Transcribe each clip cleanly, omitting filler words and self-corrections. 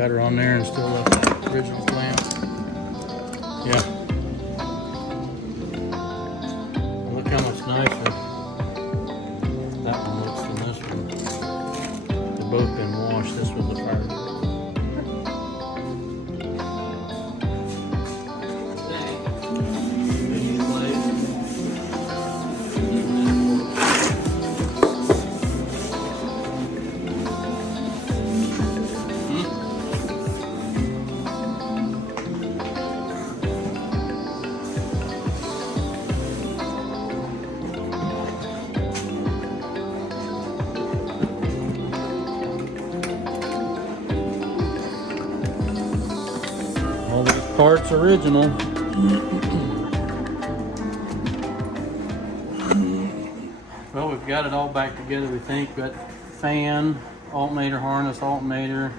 got her on there and still left the original clamp. Yeah. Look how much nicer that one looks than this one. They've both been washed. This was the fire. All these parts original. Well, we've got it all back together, we think. We've got fan, alternator harness, alternator.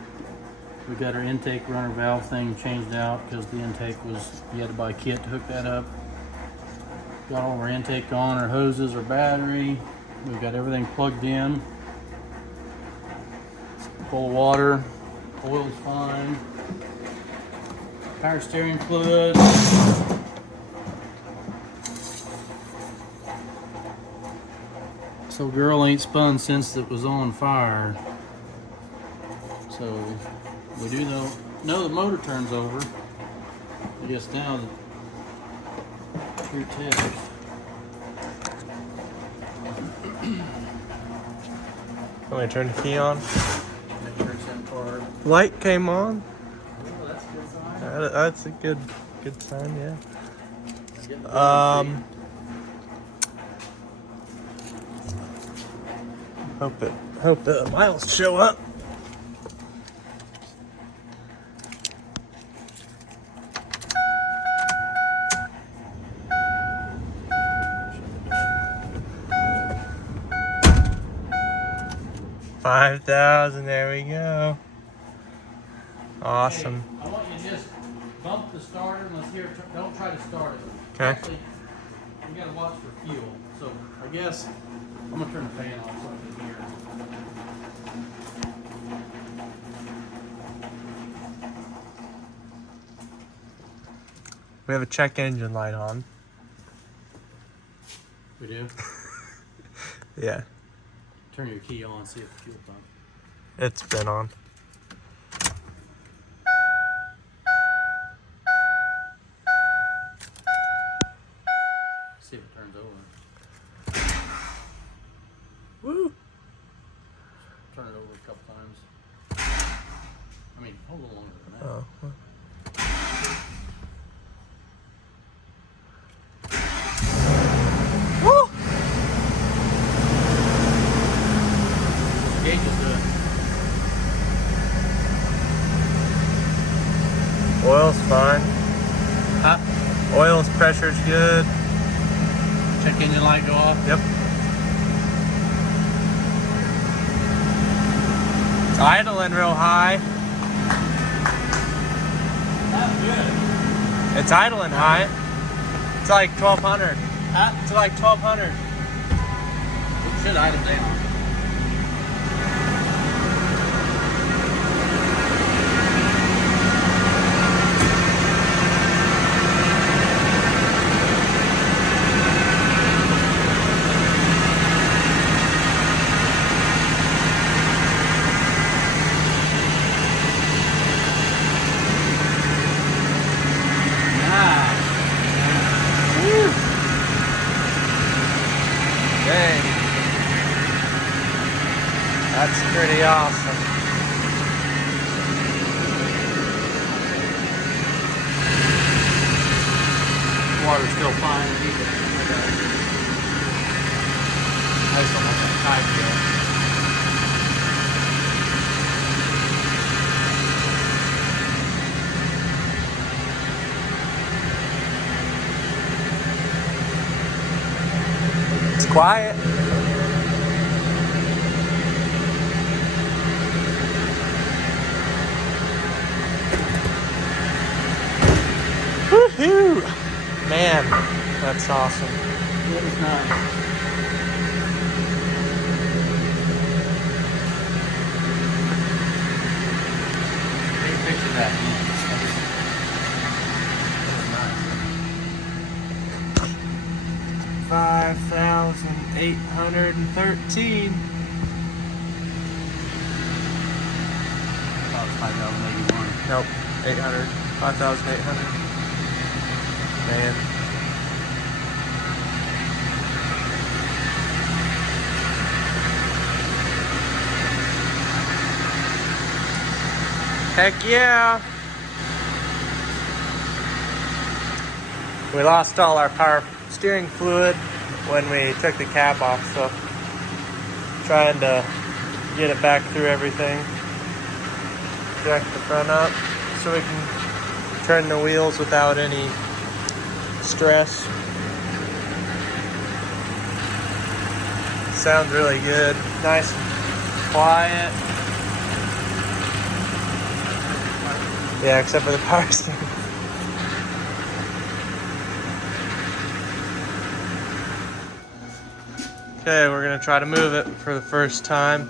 We got our intake runner valve thing changed out because the intake was, you had to buy a kit to hook that up. Got all of our intake on, our hoses, our battery. We've got everything plugged in. Full water, oil's fine. Power steering fluid. So girl ain't spun since it was on fire. So we do know the motor turns over. I guess now the true test. Want me to turn the key on? Make sure it's in park. Light came on. Oh, that's a good sign. That's a good sign, yeah. Hope the miles show up. $5,000, there we go. Awesome. Hey, I want you to just bump the starter and let's hear it. Don't try to start it. Okay. Actually, you gotta watch for fuel. So I guess I'm gonna turn the fan off so I can hear it. We have a check engine light on. We do? Yeah, Turn your key on, see if the fuel pump. it's been on. See if it turns over. Woo! Turn it over a couple times. I mean, hold a little longer than that. Oh. Woo! Gauge is good. Oil's fine. Huh? Oil's pressure's good. Check engine light go off. Yep. It's idling real high. That's good. It's idling high. It's like 1200. Huh? It's like 1200. It should idle down. Dang. That's pretty awesome. Water's still fine. I just don't want that tight yet. It's quiet. Woohoo! Man, that's awesome. It is not. 5,813. About 5,081. Nope, 800. 5,800. Man. Heck yeah! We lost all our power steering fluid when we took the cap off, so trying to get it back through everything. Jack the front up so we can turn the wheels without any stress. Sounds really good. Nice and quiet. Yeah, except for the power steering. Okay, we're gonna try to move it for the first time.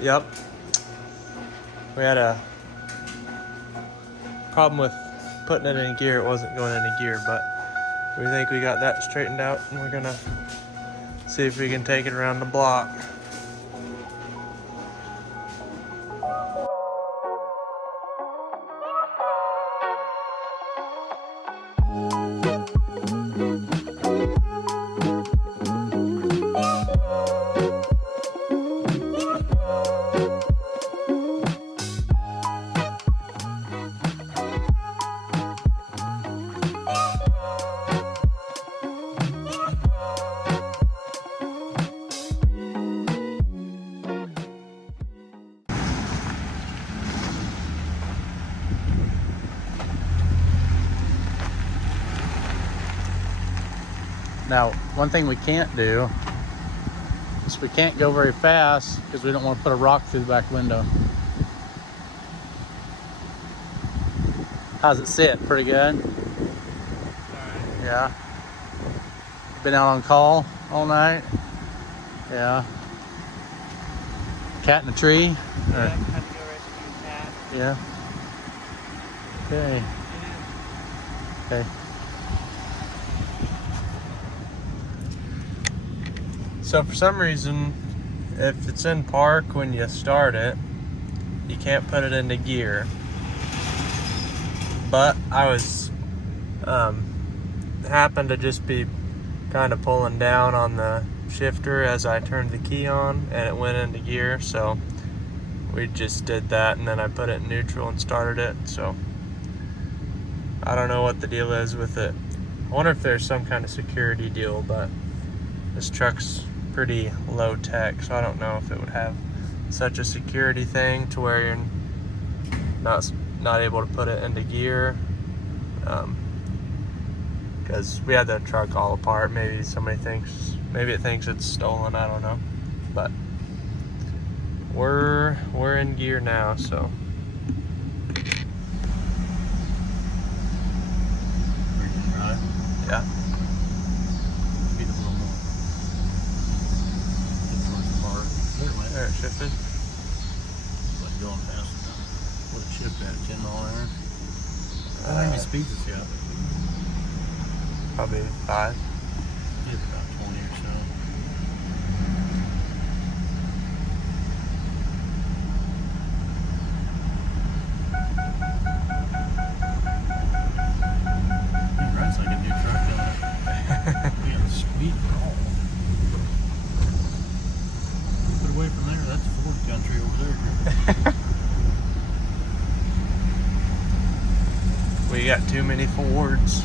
Yep. We had a problem with putting it in gear. It wasn't going into gear, but we think we got that straightened out, and we're gonna see if we can take it around the block. Now, one thing we can't do is we can't go very fast because we don't want to put a rock through the back window. How's it sit? Pretty good? Alright. Yeah. Been out on call all night? Yeah. Cat in a tree? Yeah, I had to go rescue a cat. Yeah. Okay. Okay. So for some reason, if it's in park when you start it, you can't put it into gear. But I was, happened to just be kind of pulling down on the shifter as I turned the key on, and it went into gear, so we just did that, and then I put it in neutral and started it. So I don't know what the deal is with it. I wonder if there's some kind of security deal, but this truck's pretty low tech, so I don't know if it would have such a security thing to where you're not able to put it into gear, because we had the truck all apart. Maybe it thinks it's stolen, I don't know, but we're in gear now, so Right? yeah. Speed up a little more. Get towards the bar. There it went. There it shifted. Like going fast enough. What it shift at? 10 mile an hour? How many speeds is it got? Probably 5. It's about 20 or so. It runs like a new truck, don't it? We got speed roll. Put away from there, that's Ford country over there. We got too many Fords.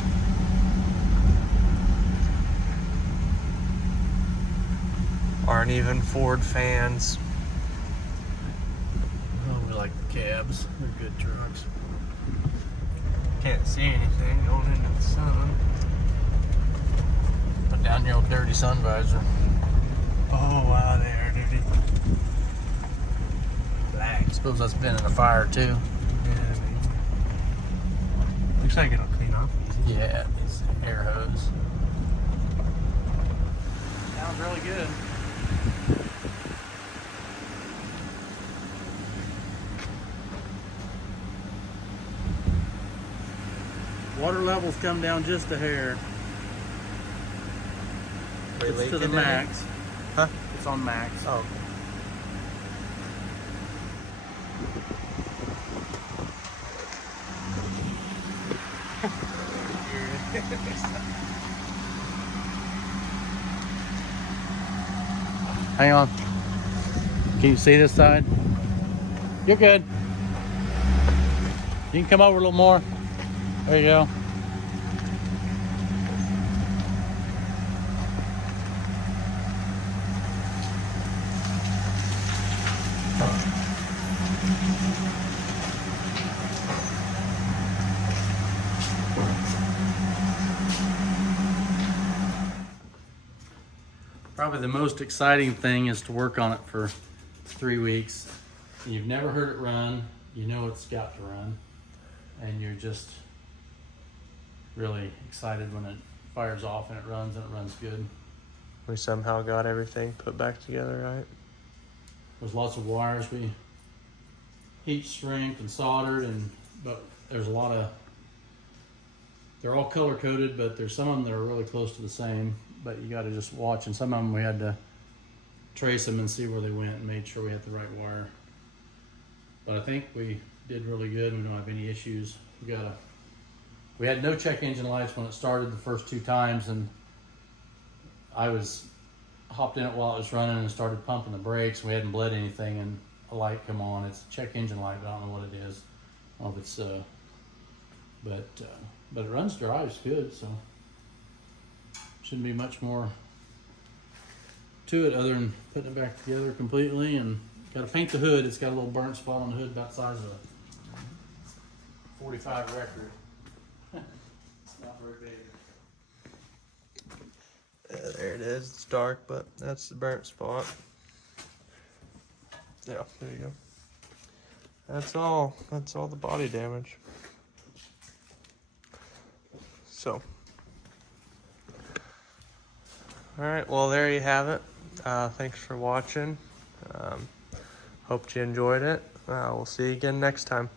Aren't even Ford fans. Oh, we like the cabs. They're good trucks. Can't see anything going into the sun. Put down your old dirty sun visor. Oh wow, they are dirty. Black. I suppose that's been in a fire too. Yeah, looks like it'll clean up easy. Yeah, these air hose. Sounds really good. Water levels come down just a hair. They It's to leaking the any? max. Huh? It's on max. Oh. Hang on. Can you see this side? You're good. You can come over a little more. There you go. Probably the most exciting thing is to work on it for 3 weeks. You've never heard it run. You know it's got to run. And you're just really excited when it fires off and it runs good. We somehow got everything put back together, right? There's lots of wires we heat shrinked and soldered, but there's a lot of, they're all color coded, but there's some of them that are really close to the same, but you got to just watch. And some of them we had to trace them and see where they went and made sure we had the right wire. But I think we did really good. We don't have any issues. We had no check engine lights when it started the first 2 times, and I hopped in it while it was running and started pumping the brakes. We hadn't bled anything, and a light come on. It's a check engine light, but I don't know what it is. I don't know if it's but it runs, drives good, so shouldn't be much more to it other than putting it back together completely. And got to paint the hood. It's got a little burnt spot on the hood about the size of a 45 record. It's not very big. Yeah, there it is. It's dark, but that's the burnt spot. Yeah, there you go. That's all. That's all the body damage. So, all right. Well, there you have it. Thanks for watching. Hope you enjoyed it. We'll see you again next time.